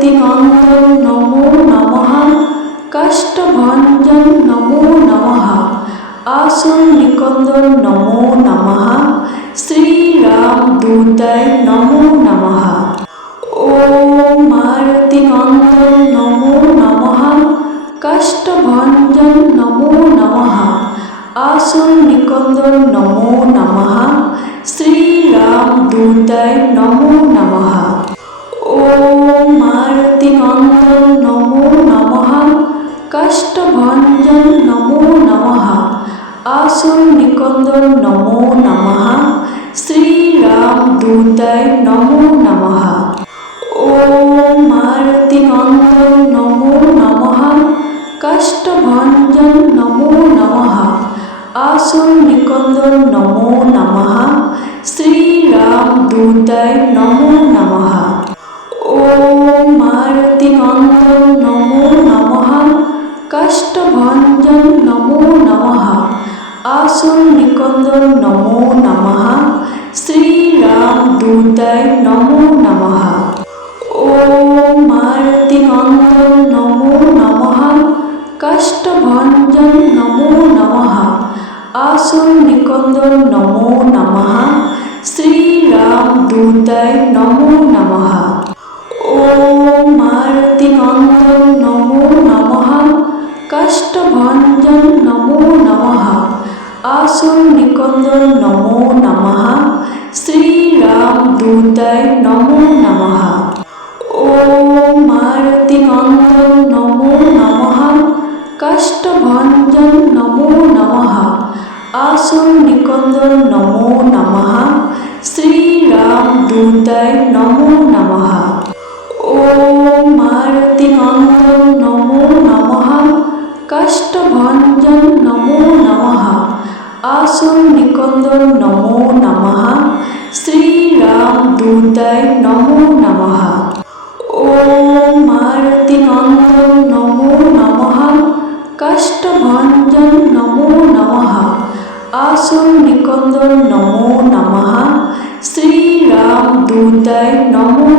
মারতি নন্দন কাষ্টভঞ্জন নমো নমঃ। আসুর নিকন্দন নমো নমঃ। শ্রীরামদূতায় নমো নমঃ। ওম মারতিনন্দন নমো নমঃ। কাষ্টভঞ্জন নমো নমঃ। আসুর নিকন্দন ভূতায় নমো নমহা ওম মারতি নন্দন নমো নমহা কাষ্টভঞ্জন নমো নমহা আসুর নিকন্দন নমো নমহা শ্রীরাম দূতায় নমো নমহা ওম মারতি নন্দন নমো নমহা কাষ্টভঞ্জন নমো নমহা আসুর নিকন্দন নমো কাষ্ঠভঞ্জন নমো নমঃ। আসুর নিকন্দন নমো নমঃ। শ্রীরামদূতায় নমো ভূতায় নমঃ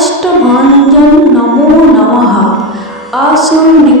काष्ठभञ्जन नमो नमः आसुरनिकन्दन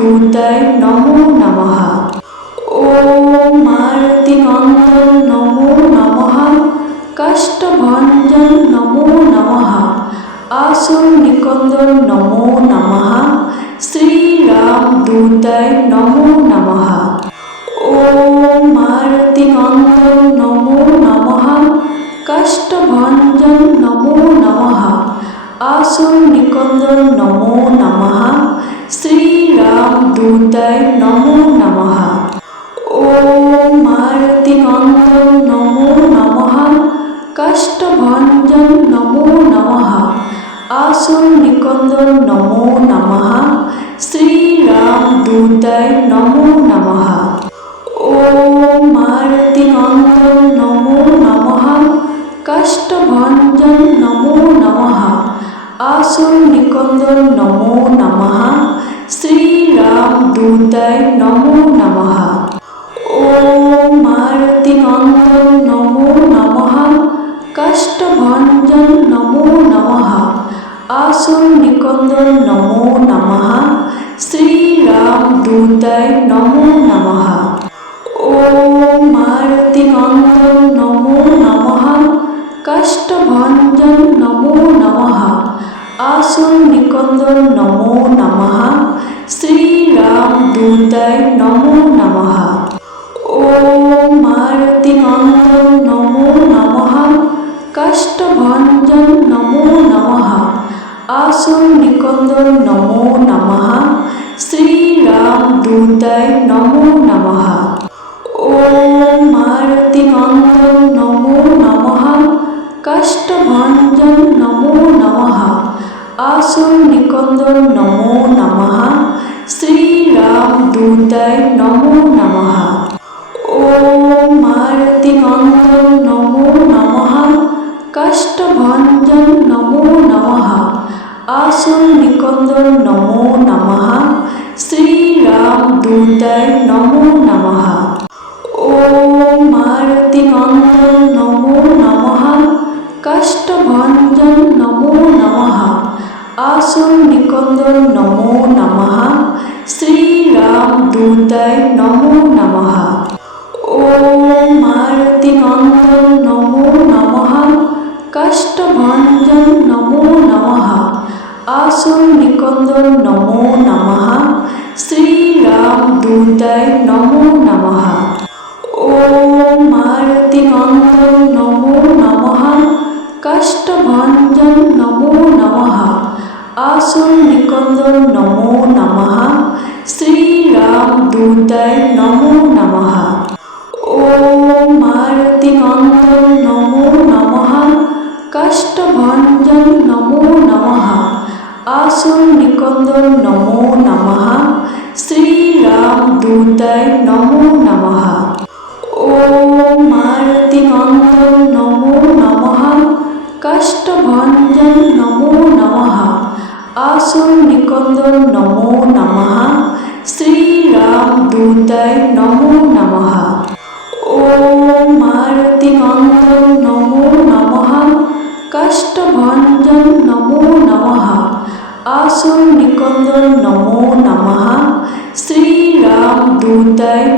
ভূতায় নমো নমঃ। ওম মারতি নন্দন নমো নমঃ। কাষ্টভঞ্জন নমো নমঃ। আসুর নিকন্দন নমো নমঃ। ভঞ্জন নমো নমঃ। আসুন নিকন্দন নমো নমঃ। ভূতায় নমো নমহা ও মারতি নন্দন নমো নমহা কাষ্টভঞ্জন নমো নমহা আসুন নিকন্দন নম নঞ্জন নমো নমঃ। আসুর নিকন্দন নমো নমঃ। শ্রীরাম দূতায় নমো নমঃ। ও মারতি নন্দন নমো নমঃ। কাষ্টভঞ্জন নমো নমঃ। আসুর নিকন্দন নমঃ জয় নম নিকন্দন নমো নমঃ। আসুর নিকন্দন নমো নমঃ। শ্রীরাম দূতায় নমো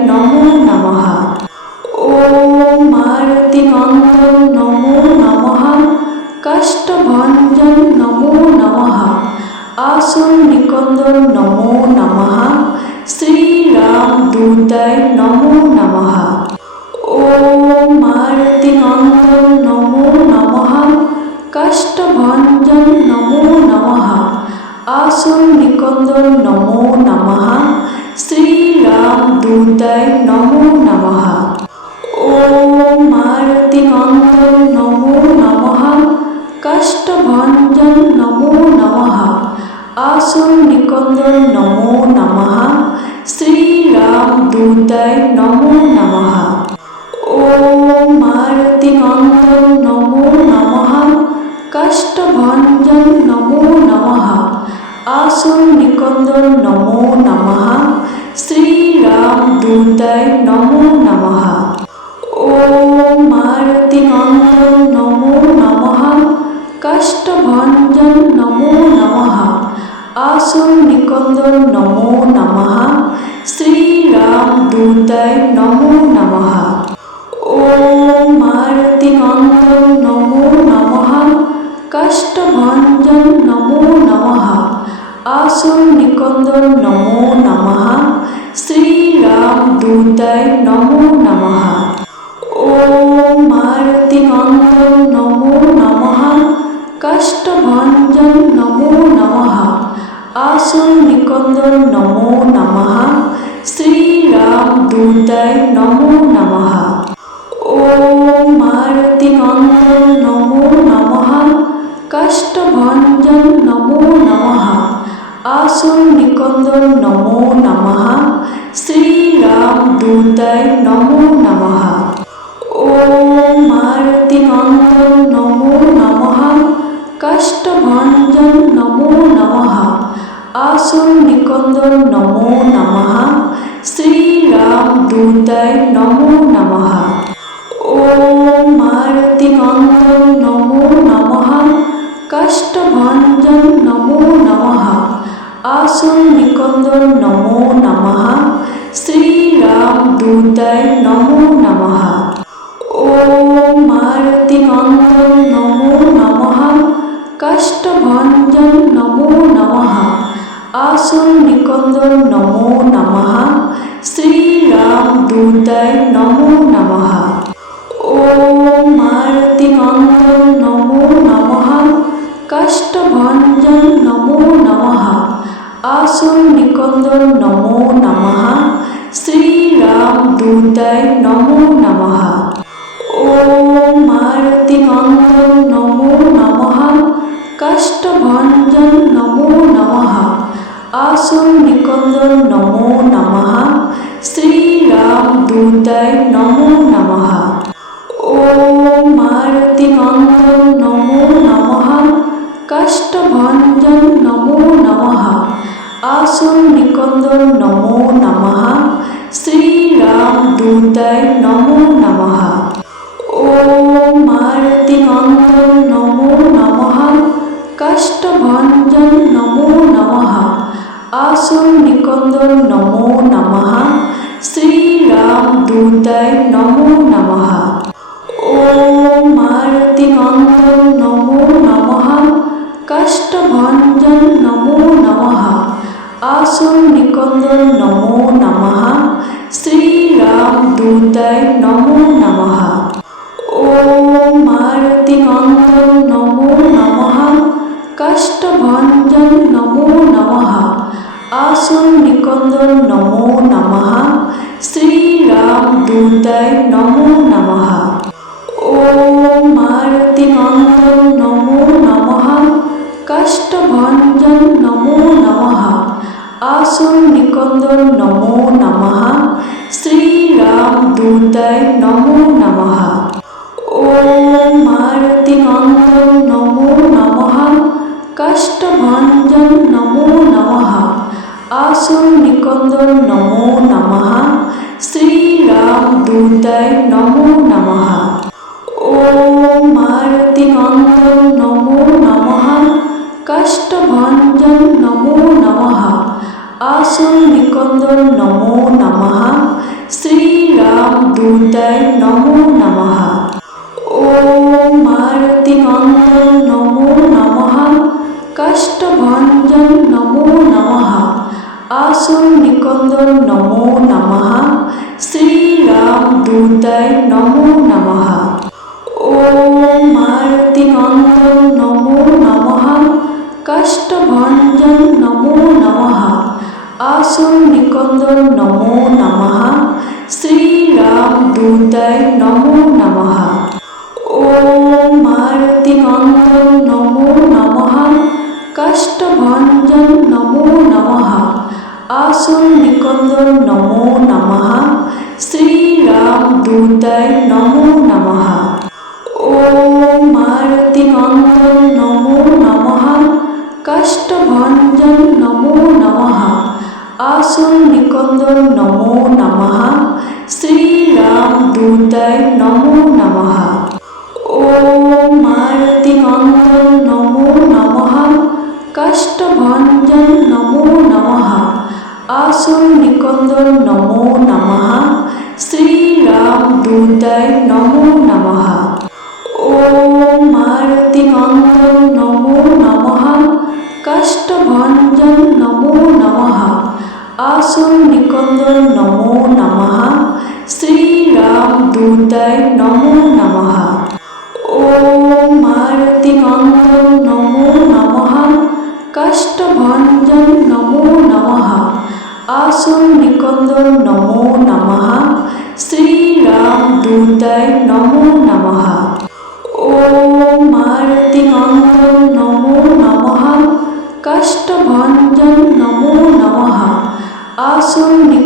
நமோ நமஹா श्रीगोविन्द नमो नम নমো নমঃ। ওম মারুতি নন্দন নমো নমঃ। কাষ্টভঞ্জন নমো নমঃ। আসুর নিকন্দন নমো নমঃ। শ্রীরাম দূতায় নমো নমঃ। ওম মারুতি নন্দন নমো নমঃ। কাষ্টভঞ্জন নমো নমঃ। আসুর নিকন্দন নমো নমঃ ওম মারতি নন্দন নমো নমঃ। কাষ্টভঞ্জন নমো নমঃ। আসুর নিকন্দন নম আচরণ নিকন্দন নম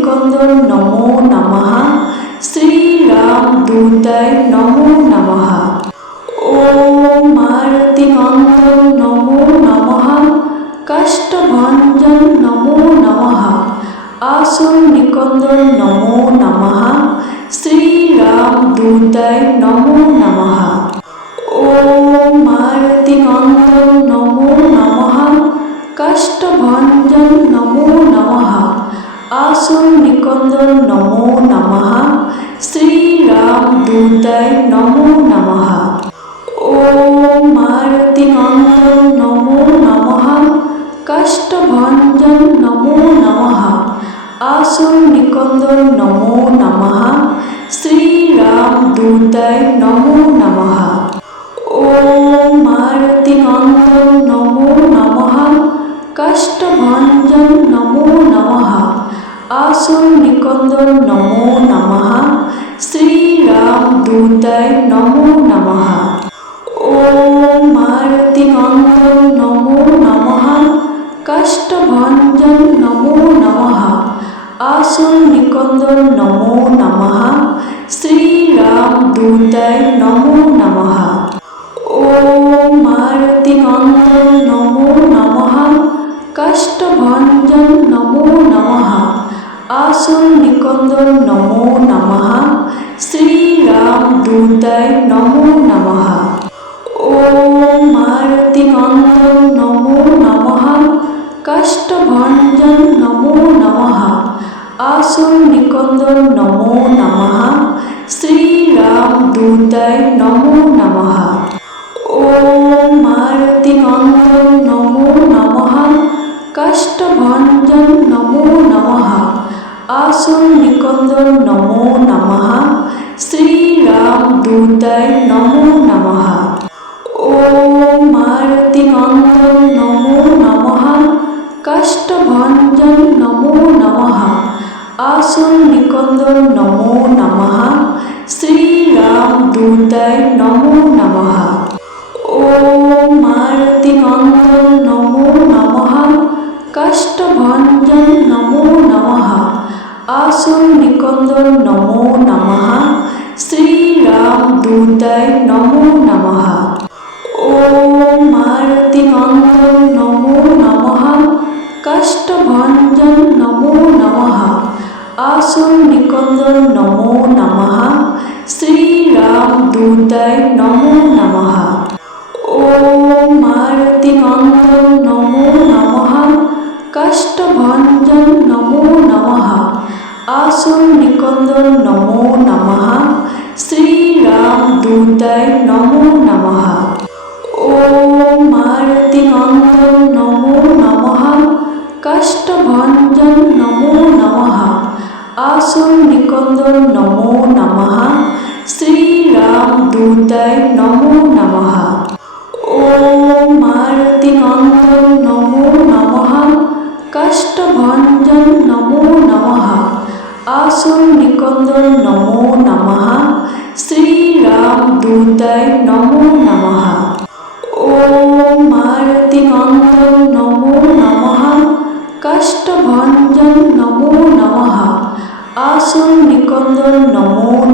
মুরলীগন্ধ নমো নমঃ শ্রীরামদূতায় নমো বাচন নিকন্দন নমো নমঃ নিকন্দন আসুন নিকন্দন নমো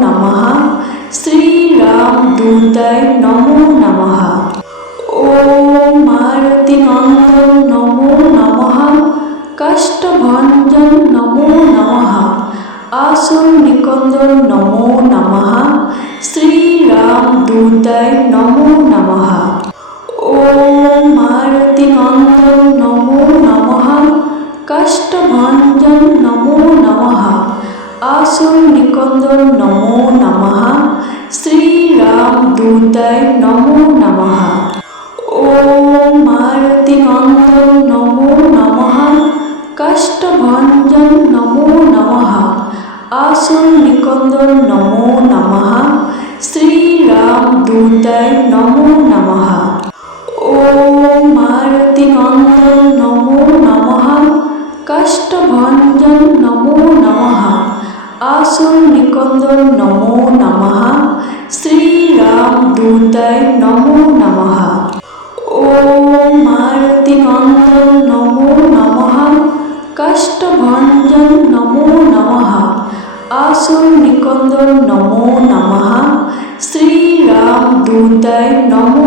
বাসুর নিকন্দন নমো নমঃ শ্রীরাম দূতায় নমঃ